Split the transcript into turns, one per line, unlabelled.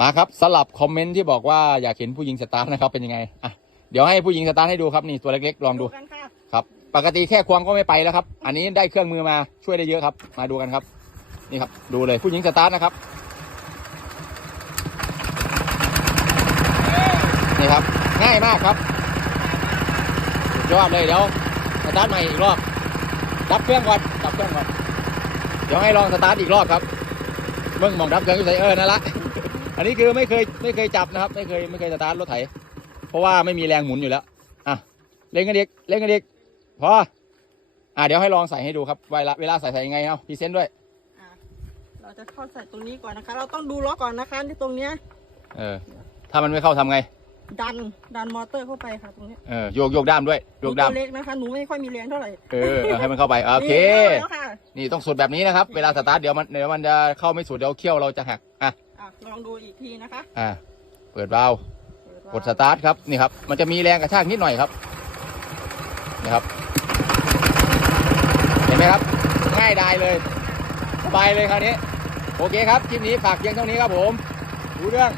มาครับสลับคอมเมนต์ที่บอกว่าอยากเห็นผู้หญิงสตาร์ทนะครับเป็นยังไงอะเดี๋ยวให้ผู้หญิงสตาร์ทให้ดูครับนี่ตัวเล็กๆลองดู
กันค่ะ
ครับ ปกติแค่ควงก็ไม่ไปแล้วครับ อันนี้ได้เครื่องมือมาช่วยได้เยอะครับ มาดูกันครับ นี่ครับ ดูเลยผู้หญิงสตาร์ทนะครับนี่ครับ ง่ายมากครับสุดยอดเลยเดี๋ยวสตาร์ทใหม่อีกรอบดับเครื่องก่อนดับเครื่องก่อนเดี๋ยวให้ลองสตาร์ทอีกรอบครับเมื่งมองดับเครื่องอยู่ใส่เออนั่นละ อันนี้คือไม่เคยไม่เคยจับนะครับ ไม่เคยไม่เคยสตาร์ทรถไถ เพราะว่าไม่มีแรงหมุนอยู่แล้ว อะเล่นกันอีกเล่นกันอีกพออะเดี๋ยวให้ลองใส่ให้ดูครับเวลาเวลาใส่ใส่ยังไงเอาพรีเซนต์ด้วย
อะเราจะเข้าใส่ตรงนี้ก่อนนะคะ เราต้องดูล้อก่อนนะคะที่ตรงเนี้ย
เออถ้ามันไม่เข้าทำไง
ดันดันมอเตอร์เข้าไปค่ะตรงเนี้ย
เออโยกโยกด้ามด้วย
ห
โย
นู
ก
ตั
ด้าม
วเล็กนะคะหนูไม่ค่อยมีแรงเท่าไหร่
เออเออให้มันเข้าไปโอเค
นี่เข้าแล้วค่ะ
นี่ต้องสุดแบบนี้นะครับ เวลาสตาร์ทเดี๋ยวมันเดี๋ยวมันจะเข้าไม่สุดเดี๋ยวเขี้ยวเราจะหักอะ
อะ ลองดูอีกทีนะคะ
อะเปิดวาล์ว
เปิด
ก
วา
ด
ล์ว
สตาร์ทครับนี่ครับมันจะมีแรงกระชากนิดหน่อยครับนี่ครับเห็นไหมครับ ง่ายดายเลยสบายเลยคราวนี้ โอเคครับคลิปนี้ฝากเพียงเท่านี้ครับผม รู้เรื่อง